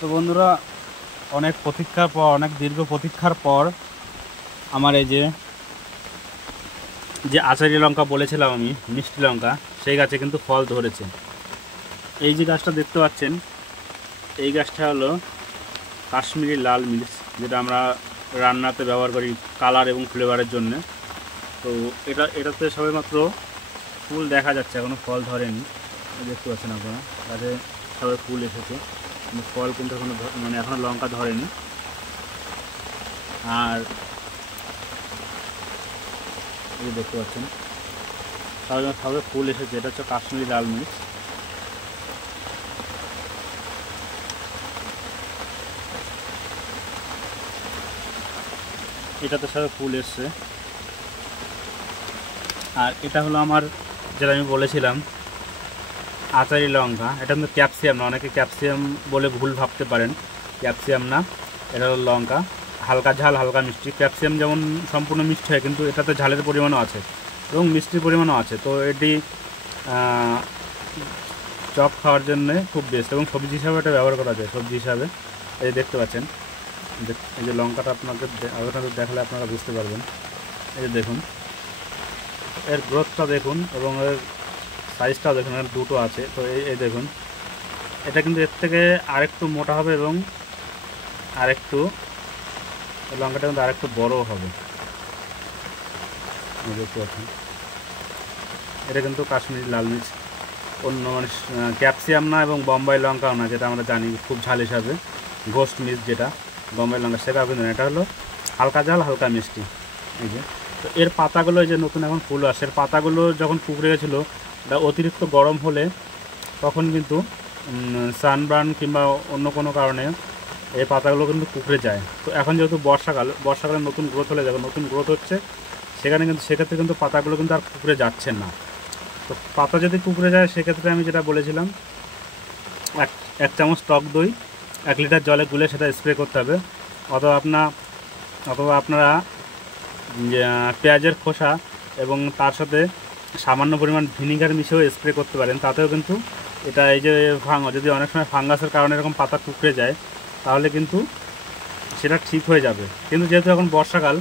তো বন্ধুরা, অনেক প্রতীক্ষার পর, অনেক দীর্ঘ প্রতীক্ষার পর আমার এই যে যে আচারি লঙ্কা বলেছিলাম আমি, মিষ্টি লঙ্কা, সেই গাছে কিন্তু ফল ধরেছে। এই যে গাছটা দেখতে পাচ্ছেন, এই গাছটা হলো কাশ্মীরি লাল মির্চ, যেটা আমরা রান্নাতে ব্যবহার করি কালার এবং ফ্লেভারের জন্য। তো এটাতে সবেমাত্র ফুল দেখা যাচ্ছে, এখনও ফল ধরেনি। দেখতে পাচ্ছেন আপনারা, গাছে সবে ফুল এসেছে, কিন্তু ফল কিন্তু এখনও এখনও লঙ্কা ধরেনি। আর এই যে দেখতে পাচ্ছেন সবে সবে ফুল এসেছে, এটা হচ্ছে কাশ্মীরি লাল মির্চ। এটাতে সবে ফুল এসছে। আর এটা হলো আমার, যেটা আমি বলেছিলাম, আচারি লঙ্কা। এটা কিন্তু ক্যাপসিয়াম না, অনেকে ক্যাপসিয়াম বলে ভুল ভাবতে পারেন। ক্যাপসিয়াম না, এটা হলো লঙ্কা। হালকা ঝাল, হালকা মিষ্টি। ক্যাপসিয়াম যেমন সম্পূর্ণ মিষ্টি হয়, কিন্তু এটাতে ঝালের পরিমাণও আছে এবং মিষ্টির পরিমাণও আছে। তো এটি চপ খাওয়ার জন্য খুব বেস্ট, এবং সবজি হিসাবে এটা ব্যবহার করা যায়, সবজি হিসাবে। এই দেখতে পাচ্ছেন, এই যে লঙ্কাটা আপনাদের দেখালে আপনারা বুঝতে পারবেন। এই যে দেখুন, এর গ্রোথটা দেখুন এবং এর সাইজটাও দেখুন, এর দুটো আছে। তো এই দেখুন, এটা কিন্তু এর থেকে আরেকটু মোটা হবে এবং আরেকটু, লঙ্কাটা কিন্তু আরেকটু বড়ও হবে। দেখতে পাচ্ছেন, এটা কিন্তু কাশ্মীরি লাল মির্চ, অন্য ক্যাপসিয়াম না এবং বোম্বাই লঙ্কাও না, যেটা আমরা জানি খুব ঝাল হিসাবে ঘোস্ট মির্চ, যেটা বোম্বাই লঙ্কা, সেটাও কিন্তু না। এটা হলো হালকা ঝাল, হালকা মিষ্টি। এই যে, তো এর পাতাগুলো, এই যে নতুন এখন ফুল আসে, এর পাতাগুলো যখন কুকড়ে গেছিলো, এটা অতিরিক্ত গরম হলে তখন কিন্তু সানবার্ন কিংবা অন্য কোনো কারণে এই পাতাগুলো কিন্তু কুকড়ে যায়। তো এখন যেহেতু বর্ষাকালে নতুন গ্রোথ হলে যাবে, নতুন গ্রোথ হচ্ছে, সেক্ষেত্রে কিন্তু পাতাগুলো কিন্তু আর কুকড়ে যাচ্ছে না। তো পাতা যদি কুকড়ে যায়, সেক্ষেত্রে আমি যেটা বলেছিলাম, এক এক চামচ টক দই 1 লিটার জলে গুলে সেটা স্প্রে করতে হবে। অথবা আপনারা পেঁয়াজের খোসা এবং তার সাথে সামান্য পরিমাণ ভিনিগার মিশিয়েও স্প্রে করতে পারেন। তাতেও কিন্তু এটা, এই যে যদি অনেক সময় ফাঙ্গাসের কারণে এরকম পাতা কুকড়ে যায়, তাহলে কিন্তু সেটা ঠিক হয়ে যাবে। কিন্তু যেহেতু এখন বর্ষাকাল,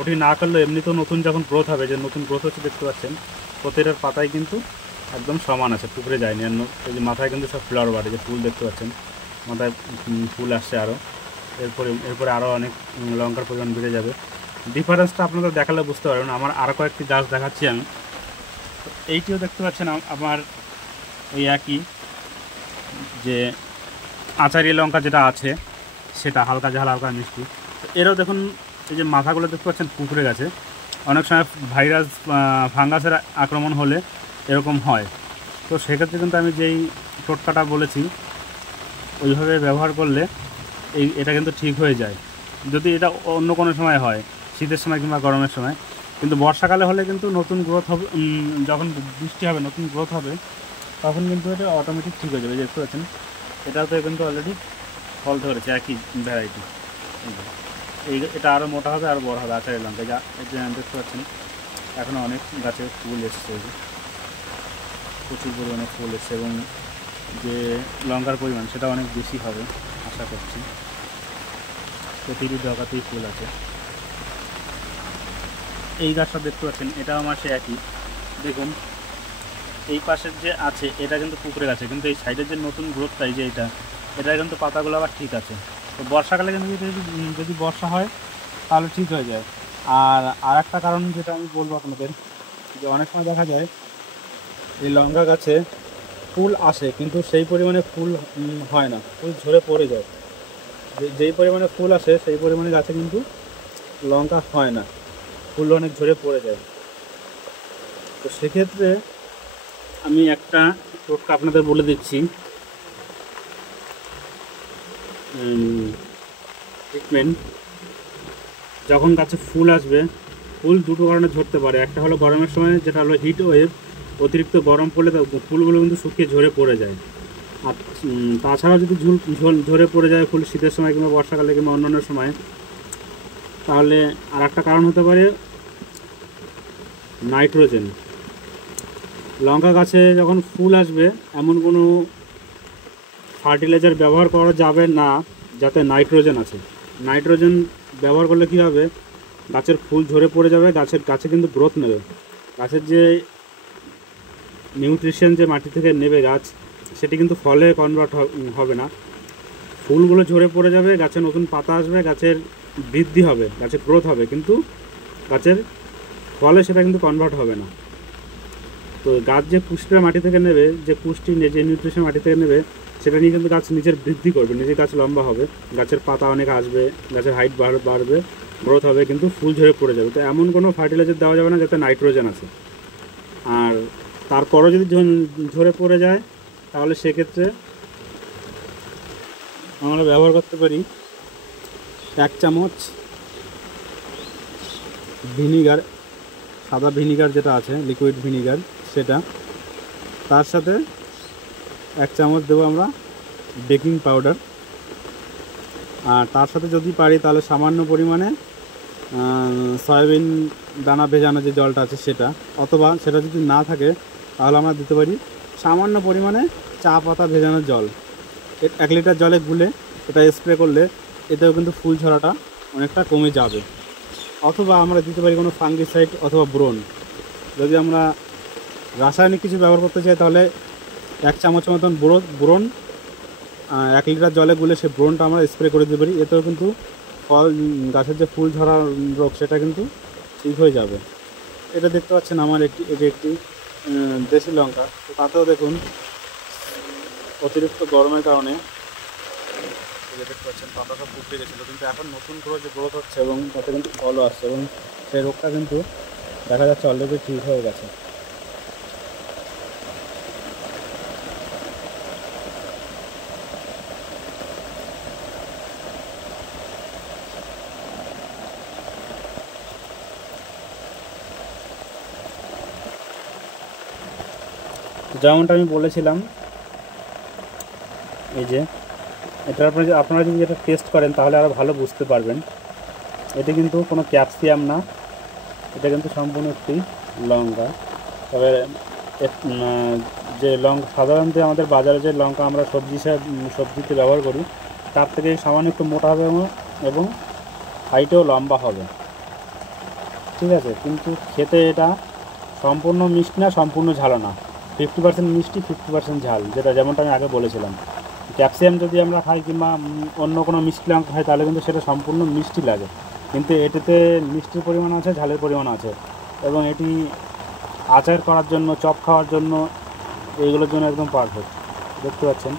ওটি না করলেও এমনিতেও নতুন যখন গ্রোথ হবে, যে নতুন গ্রোথ হচ্ছে দেখতে পাচ্ছেন, প্রতিটার পাতায় কিন্তু একদম সমান আছে, কুকড়ে যায়নি। আর এই যে মাথায় কিন্তু সব ফ্লাওয়ার বাড়ে, যে ফুল দেখতে পাচ্ছেন, মাথায় ফুল আসছে আরও। এরপরে আরও অনেক লঙ্কার পরিমাণ বেড়ে যাবে। ডিফারেন্সটা আপনাদের দেখালে বুঝতে পারবেন। আমার আরও কয়েকটি গাছ দেখাচ্ছি আমি। এইটিও দেখতে পাচ্ছেন আমার ওই একই, যে আচারি লঙ্কা যেটা আছে, সেটা হালকা ঝাল, হালকা মিষ্টি। এরও দেখুন, এই যে মাথাগুলো দেখতে পাচ্ছেন কুকড়ে গেছে। অনেক সময় ভাইরাস, ফাঙ্গাসের আক্রমণ হলে এরকম হয়। তো সেক্ষেত্রে কিন্তু আমি যেই টোটকাটা বলেছি, ওইভাবে ব্যবহার করলে এটা কিন্তু ঠিক হয়ে যায়। যদি এটা অন্য কোনো সময় হয়, শীতের সময় কিংবা গরমের সময়, কিন্তু বর্ষাকালে হলে কিন্তু নতুন গ্রোথ হবে, যখন বৃষ্টি হবে, নতুন গ্রোথ হবে, তখন কিন্তু এটা অটোমেটিক ঠিক হয়ে যাবে। দেখতে পাচ্ছেন, এটাতে কিন্তু অলরেডি ফল ধরেছে, একই ভ্যারাইটি। এটা আরও মোটা হবে, আরও বড় হবে আচারি লঙ্কা। দেখতে পাচ্ছেন, এখনও অনেক গাছে ফুল এসছে, প্রচুর পরিমাণে ফুল এসছে, এবং যে লঙ্কার পরিমাণ সেটা অনেক বেশি হবে আশা করছি। প্রতিটি ডগাতেই ফুল আছে। এই গাছটা দেখতে পাচ্ছেন, এটা আমার সে একই। দেখুন, এই পাশের যে আছে, এটা কিন্তু পুকুরে গেছে, কিন্তু এই সাইডের যে নতুন গ্রোথটা, এই যে এটা কিন্তু পাতাগুলো আবার ঠিক আছে। তো বর্ষাকালে কিন্তু যদি বর্ষা হয়, তাহলে ঠিক হয়ে যায়। আর একটা কারণ যেটা আমি বলবো আপনাদের, যে অনেক সময় দেখা যায় এই লঙ্কা গাছে ফুল আসে, কিন্তু সেই পরিমাণে ফুল হয় না, ফুল ঝরে পড়ে যায়। যেই পরিমাণে ফুল আসে, সেই পরিমাণে গাছে কিন্তু লঙ্কা হয় না, ফুল অনেক ঝরে পড়ে যায়। তো সেক্ষেত্রে আমি একটা টোটকা আপনাদের বলে দিচ্ছি। ট্রিটমেন্ট, যখন গাছে ফুল আসবে, ফুল দুটো কারণে ঝরতে পারে। একটা হলো গরমের সময়, যেটা হলো হিট ওয়েভ, অতিরিক্ত গরম পড়লে ফুলগুলো কিন্তু শুকিয়ে ঝরে পড়ে যায়। আর তাছাড়াও যদি ঝরে পড়ে যায় ফুল শীতের সময় কিংবা বর্ষাকালে কিংবা অন্যান্য সময়, তাহলে আর একটা কারণ হতে পারে নাইট্রোজেন। লঙ্কা গাছে যখন ফুল আসবে, এমন কোনো ফার্টিলাইজার ব্যবহার করা যাবে না যাতে নাইট্রোজেন আছে। নাইট্রোজেন ব্যবহার করলে কী হবে, গাছের ফুল ঝরে পড়ে যাবে, গাছে কিন্তু গ্রোথ নেবে। গাছের যে নিউট্রিশন যে মাটি থেকে নেবে গাছ, সেটি কিন্তু ফলে কনভার্ট হবে না। ফুলগুলো ঝরে পড়ে যাবে, গাছে নতুন পাতা আসবে, গাছের বৃদ্ধি হবে, গাছের গ্রোথ হবে, কিন্তু গাছের ফলে সেটা কিন্তু কনভার্ট হবে না। তো গাছ যে পুষ্টিটা মাটি থেকে নেবে, যে পুষ্টি যে নিউট্রিশন মাটি থেকে নেবে, সেটা নিয়ে কিন্তু গাছ নিজের বৃদ্ধি করবে, নিজের গাছ লম্বা হবে, গাছের পাতা অনেক আসবে, গাছের হাইট বাড়বে, গ্রোথ হবে, কিন্তু ফুল ঝরে পড়ে যাবে। তো এমন কোনো ফার্টিলাইজার দেওয়া যাবে না যাতে নাইট্রোজেন আছে। আর তারপরও যদি ঝরে পড়ে যায়, তাহলে সেক্ষেত্রে আমরা ব্যবহার করতে পারি 1 চামচ ভিনিগার, সাদা ভিনিগার যেটা আছে, লিকুইড ভিনিগার, সেটা। তার সাথে 1 চামচ দেবো আমরা বেকিং পাউডার। আর তার সাথে যদি পারি তাহলে সামান্য পরিমাণে সয়াবিন দানা ভেজানো যে জলটা আছে সেটা, অথবা সেটা যদি না থাকে তাহলে আমরা দিতে পারি সামান্য পরিমাণে চা পাতা ভেজানো জল। 1 লিটার জলে গুলে এটা স্প্রে করলে এতেও কিন্তু ফুল ঝরাটা অনেকটা কমে যাবে। অথবা আমরা দিতে পারি কোনো ফাঙ্গিসাইড অথবা ব্রোন। যদি আমরা রাসায়নিক কিছু ব্যবহার করতে চাই তাহলে 1 চামচ মতন ব্রোন 1 লিটার জলে গুলে সেই ব্রোনটা আমরা স্প্রে করে দিতে পারি। এতেও কিন্তু গাছের যে ফুল ঝরা রোগ সেটা কিন্তু ঠিক হয়ে যাবে। এটা দেখতে পাচ্ছেন আমার এটি একটি দেশি লঙ্কা। তো তাতেও দেখুন অতিরিক্ত গরমের কারণে দেখতে পাচ্ছেন পাতা সব পুড়ে গেছিলো, কিন্তু এখন নতুন করে যে গ্রোথ হচ্ছে এবং তাতে কিন্তু ফলও আসছে, এবং সেই রোগটা কিন্তু দেখা যাচ্ছে অলরেডি ঠিক হয়ে গেছে। যেমনটা আমি বলেছিলাম, এই যে এটা আপনারা যদি এটা টেস্ট করেন তাহলে আরও ভালো বুঝতে পারবেন। এটা কিন্তু কোনো ক্যাপসিয়াম না, এটা কিন্তু সম্পূর্ণ একটি লঙ্কা। তবে যে লঙ্কা সাধারণত আমাদের বাজারে যে লঙ্কা আমরা সবজিতে ব্যবহার করি, তার থেকে সামান্য একটু মোটা হবে এবং হাইটেও লম্বা হবে, ঠিক আছে। কিন্তু খেতে এটা সম্পূর্ণ মিষ্টি না, সম্পূর্ণ ঝালও না, 50% মিষ্টি 50% ঝাল, যেমনটা আমি আগে বলেছিলাম। ক্যাপসিয়াম যদি আমরা খাই কিংবা অন্য কোনো মিষ্টি লঙ্কা খাই তাহলে কিন্তু সেটা সম্পূর্ণ মিষ্টি লাগে, কিন্তু এটিতে মিষ্টির পরিমাণ আছে, ঝালের পরিমাণ আছে। এবং এটি আচার করার জন্য, চপ খাওয়ার জন্য, এইগুলোর জন্য একদম পারফেক্ট। দেখতে পাচ্ছেন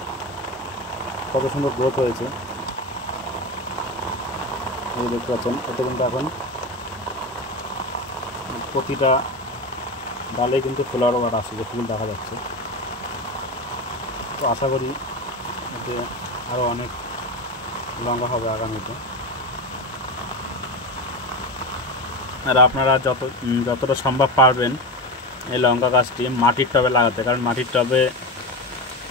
কত সুন্দর গ্রোথ হয়েছে, এই দেখতে পাচ্ছেন। এতে কিন্তু এখন প্রতিটা ডালে কিন্তু ফ্লাওয়ার বার আসছে, যে ফুল দেখা যাচ্ছে। তো আশা করি এতে আরও অনেক লঙ্কা হবে আগামীতে। আর আপনারা যতটা সম্ভব পারবেন এই লঙ্কা গাছটি মাটির টবে লাগাতে, কারণ মাটির টবে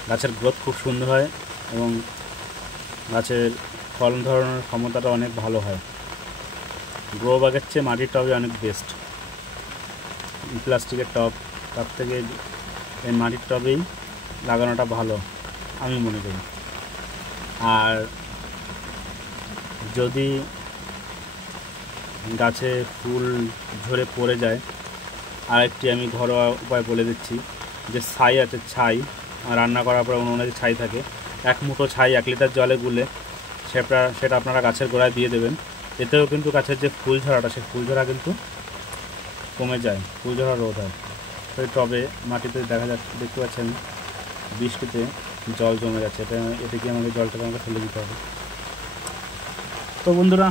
গাছের গ্রোথ খুব সুন্দর হয় এবং গাছের ফলন ধরানোর ক্ষমতাটা অনেক ভালো হয়। গ্রো ব্যাগের চেয়ে মাটির টবে অনেক বেস্ট। প্লাস্টিকের টব, তার থেকে এই মাটির টবেই লাগানোটা ভালো আমি মনে করি। আর যদি গাছে ফুল ঝরে পড়ে যায়, আরেকটি আমি ঘরোয়া উপায় বলে দিচ্ছি, যে ছাই আছে, ছাই রান্না করার পর উনুনে যে ছাই থাকে, 1 মুঠো ছাই 1 লিটার জলে গুলে সেটা আপনারা গাছের গোড়ায় দিয়ে দেবেন। এতেও কিন্তু গাছের যে ফুল ঝরাটা, সেই ফুল ঝরা কিন্তু কমে যায়, ফুল ঝরা রোধ হয়। ওই টবে মাটিতে দেখতে পাচ্ছেন বৃষ্টিতে জল জমে যাচ্ছে, এটা কি আমাকে জলটাকে আমাকে ফেলে দিতে হবে। তো বন্ধুরা,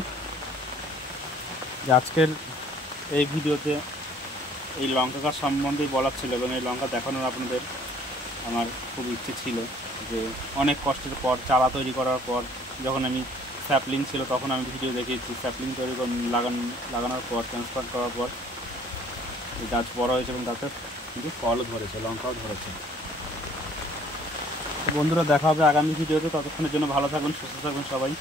আজকের এই ভিডিওতে এই লঙ্কা গাছ সম্বন্ধেই বলার ছিল, এবং এই লঙ্কা দেখানোর আপনাদের আমার খুব ইচ্ছে ছিল। যে অনেক কষ্টের পর, চারা তৈরি করার পর, যখন আমি স্যাপলিং ছিল তখন আমি ভিডিও দেখিয়েছি, স্যাপলিং তৈরি লাগানোর পর, ট্রান্সপ্লান্ট করার পর এই গাছ বড় হয়েছে এবং গাছের কিন্তু ফলও ধরেছে, লঙ্কাও ধরেছে। তো বন্ধুরা, দেখা হবে আগামী ভিডিওতে। ততক্ষণের জন্য ভালো থাকবেন, সুস্থ থাকবেন সবাই।